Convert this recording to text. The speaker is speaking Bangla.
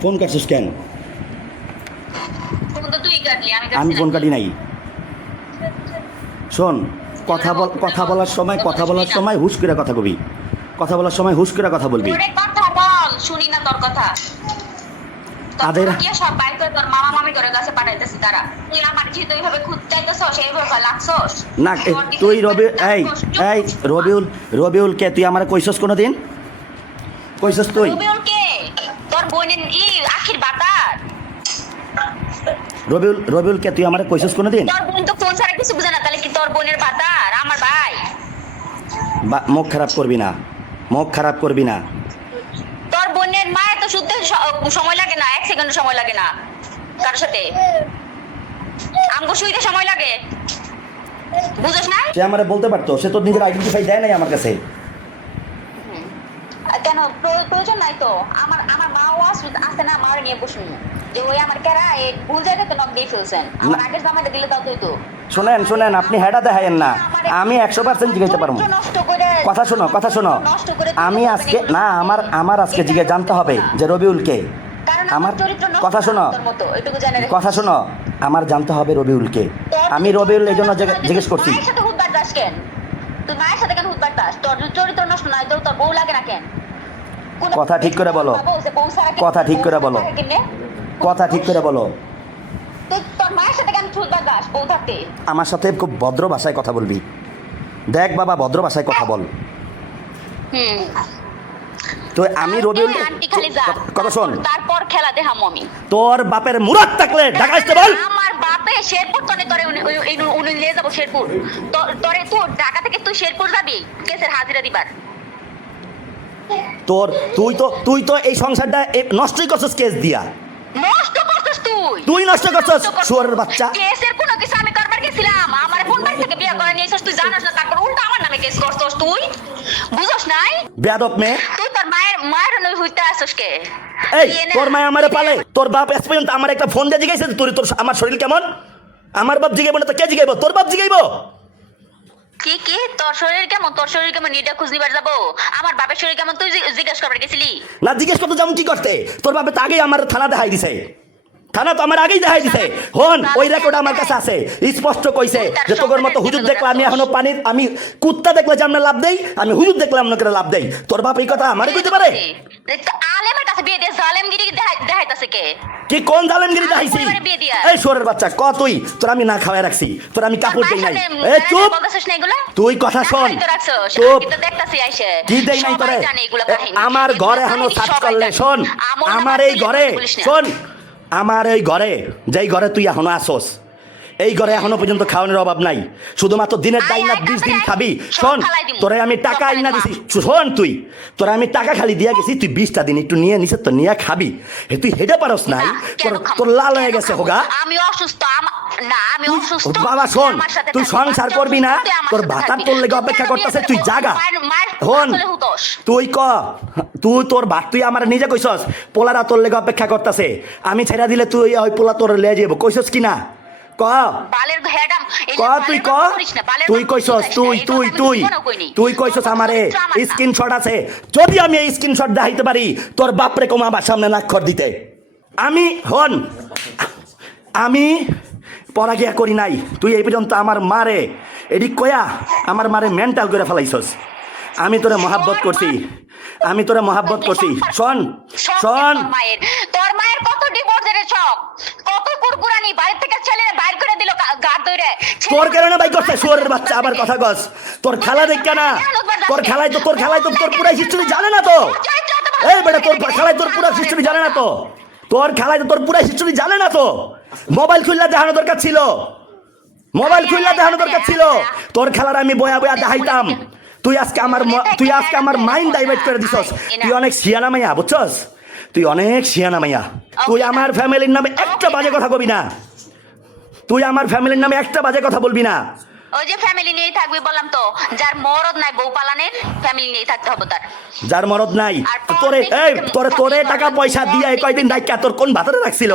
ফোন কাটছিস কেন? ফোন তো তুই কাটলি, আমি ফোন কাটি নাই। শোন, কথা বলার সময় হুশ করে কথা কবি। কথা বলার সময় হুশ করে কথা বলবি। ওরে কথা বল, শুনি না তোর কথা। আদের কি সব বাইর করে তোর মামা মামি করে কাছে পাঠাইতেছি তারা। তুই আমার কি তুই ভাবে খুদ চাইতেছস, এইভাবে লাগছস না। তুই রবিউল কে তুই আমারে কইছস কোনোদিন? কইছস তুই? রবিউল কে? তোর বোনের আখির বাতার। রবিউল কে তুই আমারে কইছস কোনোদিন? তোর বোন তো ফোন ছাড়া কিছু বুঝে না, তাহলে কি তোর বোনের বাতার আমার ভাই? মুখ খারাপ করবি না, মুখ খারাপ করবি না। তোর বোনের মায়ের তো শুনতে সময় লাগে না, 1 সেকেন্ড সময় লাগে না কার সাথে। আমগো শুইতে সময় লাগে, বুঝছ না? সে আমারে বলতে পারতো, সে তো নিজের আইডেন্টিফাই দেয় নাই আমার কাছে। কেন প্রয়োজন নাই তো? আমার মাও আছে না, মার নিয়ে বসুন যে ওই আমার কেরা এই ভুল জায়গায় তো নক দিয়ে ফেলছেন। আমার আগের জামাইটা দিলে তাও তো। শোনেন, আপনি হেডা দেখায়েন না। আমি 100% জিগাইতে পারবো। কথা শোনো। আমি আজকে না, আমার আজকে জিগে জানতে হবে যে রবিউল কে। আমার কথা শোনো, আমার জানতে হবে রবিউল কে। আমি রবিউল এই জন্য জিজ্ঞেস করছি। মায়ের সাথে হুদবার দাস কেন? তুই মায়ের সাথে কেন হুদবার দাস? তোর চরিত্র নষ্ট নয়, তোর বউ লাগে না কেন? কথা ঠিক করে বলো। কথা ঠিক করে বলো। তুই তোর মায়ের সাথে কেন হুদবার দাস বউ থাকতে? আমার সাথে খুব ভদ্র ভাষায় কথা বলবি। দেখ বাবা, ভদ্র ভাষায় কথা বল। তো আমি রবিউল কথা শোন, তারপর খেলা দেখামু আমি। তোর বাপের মুরাদ থাকলে ঢাকা আসতে বল। আমার বাপে শেরপুর তনে তোরে উনি নিয়ে যাব শেরপুর। তোরে তুই ঢাকা থেকে তুই শেরপুর যাবি কেসের হাজিরা দিবার। তুই তো এই সংসারটা নষ্টই করছিস কেস দিয়া। নষ্ট করছিস তুই নষ্ট করছিস শুয়োরের বাচ্চা। কেসের কোনো কিছু আমি করবার গেছিলাম? আমার কোন বাড়ি থেকে বিয়ে করে নিয়ে এসেছিস তুই জানাস না, তারপর উল্টা আমার নামে কেস করছিস তুই, বুঝছ নাই? বেয়াদব মেয়ে। তুই তোর মায়ের নই হইতে আসিস কে? এই তোর মা আমারে পালে? তোর বাপ আজ পর্যন্ত আমার একটা ফোন দিয়ে জিজ্ঞাসা তোর আমার শরীর কেমন? আমার বাপ জিগাইব না তো কে জিগাইব? তোর বাপ জিগাইব। কি তোর শরীর কেমন? তোর শরীর কেমন এটা খোঁজ নিবার যাবো? আমার বাপের শরীর কেমন তুই জিজ্ঞেস করবার গেছিলি? না, জিজ্ঞেস করতে যাবো কি করতে? তোর বাপে তো আগেই আমার থানা দেখাই দিছে। থানা তো আমার আগেই দেখাই দিছে। হন, ওই রেকর্ড আমার কাছে আছে, স্পষ্ট কইছে যে তোর মতো হুজুর দেখলে আমি এখনো পানির, আমি কুত্তা দেখলে যে আমরা লাভ দেই, আমি হুজুর দেখলে আমরা লাভ দেই। তোর বাপ এই কথা আমারে কইতে পারে? আলেমের কাছে বিয়ে দিয়ে জালেমগিরি দেখাইতাছে কে? কি কোন জালেমগিরি দেখাইছি? এই শুয়োরের বাচ্চা, ক তুই? তোর আমি না খাওয়াই রাখছি, তোর আমি কাপড় দেই নাই। এই চুপ, তুই কথা শোন। চুপ, কি দেই নাই তোরে? আমার ঘরে এখনো সার্চ করলে শোন, আমার এই ঘরে শোন, আমার এই ঘরে, যেই ঘরে তুই এখনো আসোস, এই ঘরে এখনো পর্যন্ত খাওয়ানোর অভাব নাই। শুধুমাত্র দিনের ডাইন না 20 দিন খাবি। শোন, তোরে আমি টাকা আইনা দিছি। শোন, তোরে আমি টাকা খালি দিয়া গেছি, তুই 20টা দিন একটু নিয়ে নিছে তো নিয়ে খাবি। তুই হেডে পারস নাই, তোর লাল হয়ে গেছে হোগা। আমি অসুস্থ না, আমি অসুস্থ বাবা শোন, তুই সংসার করবি না, তোর ভাতার তোর লেগে অপেক্ষা করতেছে, তুই জাগা। হন, তুই তোর ভাত তুই আমার নিজে কইছস, পোলারা তোর লেগে অপেক্ষা করতেছে। আমি ছেড়া দিলে তুই ওই পোলা তোর লে যাবো, কইছস কিনা? তুই কইছস আমারে স্ক্রিনশট আছে। যদি আমি এই স্ক্রিনশট দেখাইতে পারি, তোর বাপরে কম আমার সামনে নাক্ষর দিতে। আমি পড়াগিয়া করি নাই। তুই এই পর্যন্ত আমার মারে এদিক কয়া আমার মারে মেন্টাল করে ফেলাইছস। আমি তোরে মহাব্বত করছি, শোন, তোর মায়ের কত ডিভোর্সের ছক, কত কুরকুরানি বাড়ি থেকে ছেলে বাইর করে দিল গাদ ধরে। তোর কারণে বাই করতে শুয়োরের বাচ্চা আবার কথা কস। তোর খেলা দেখ না, তোর খেলায় তো তোর পুরো হিস্ট্রি জানে না তো। এই বেটা, তোর খেলায় তোর পুরো হিস্ট্রি জানে না তো। মোবাইল খুললা দেখানো দরকার ছিল। তোর খেলার আমি বয়া দেখাইতাম। তুই আজকে আমার মাইন্ড ডাইভার্ট করে দিছস। তুই অনেক শিয়ানা মাইয়া, বুঝছস? তুই আমার ফ্যামিলির নামে একটা বাজে কথা কবি না। বলবি না। ওই যে ফ্যামিলি নিয়েই থাকবি বললাম তো, যার মরদ নাই বউ পালানের, ফ্যামিলি নিয়েই থাকতে হবে তার। যার মরদ নাই, তোরে টাকা পয়সা দিয়ে কয়দিন ডাইকা তোর কোন ভাতারে রাখছিল?